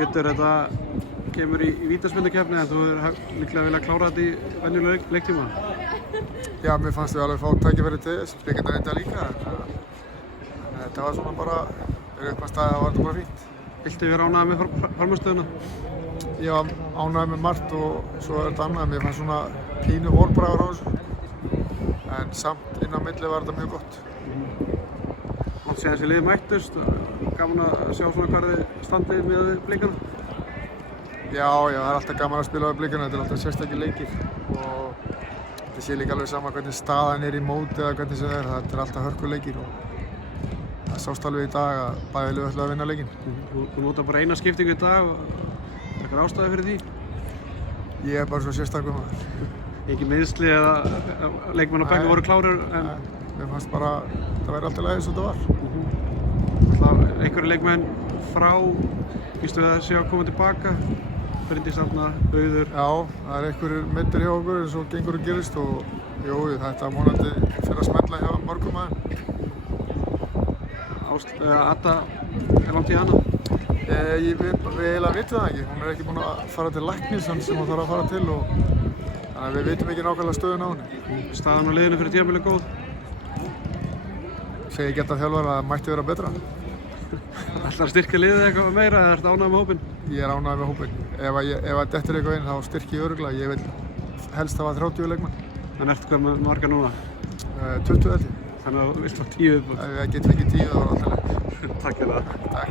Pétur, þetta kemur í vítaspyrnukeppni en þú hefur líklega viljað klára þetta í venjulegu leiktíma. Já, mér fannst við alveg fá tækifæri til þess, blikarnir reynda líka. En þetta var svona bara, fyrir upp að staði það var þetta bara fínt. Viltu vera ánægður með frammistöðuna? Ég var ánægður með margt og svo er þetta annað. Mér fannst svona pínu vorbragur á þessu. En samt inn á milli var þetta mjög gott. Langt síðan þessi lið mættust, gaman að sjá svona hvað þið standið með blikana? Já, það er alltaf gaman að spila á blikana, þetta er alltaf sérstakir leikir. Og þetta sé líka alveg sama hvernig staðan er í móti eða hvernig sem það er. Þetta er alltaf hörkuleikir og það sást alveg í dag að bæði lið ætlaði að vinna leikinn. Þú notar bara eina skiptingu í dag og er eitthvað ástæði fyrir því? Ég er bara svo sérstakur maður. Ekki meiðsli eða leikmenn á bekk voru klárir en... Mér fannst bara að það væri alltaf leiðis og þetta var. Einhverju leikmenn frá, vístu það sé að koma tilbaka? Bryndís Arna, Auður? Já, það er einhverjir meiddir hjá okkur eins og gengur og gerist og jú, þetta vonandi fyrir að smella hjá mörgum aðeins. Adda, er langt í hana? Við eiginlega vitum það ekki. Hún er ekki búin að fara til læknis sem hún þarf að fara til og þannig að við vitum ekki nákvæmlega stöðuna á henni. Staðan á liðinu fyrir tímabilið góð? Segi ekki að þjálfara að það mætti vera betra. Ætlar að styrkja liðið eitthvað meira eða ertu ánægður með hópinn? Ég er ánægður með hópinn. Ef að dettur eitthvað inn þá styrki ég örugglega. Ég vil helst hafa 30 leikmenn. En ertu hvað með marga núna? 20 held ég. Þannig að þú vilt fá 10 viðbót? Ef ég get fengið 10 þá var það alltaf leik. Takk fyrir það. Takk.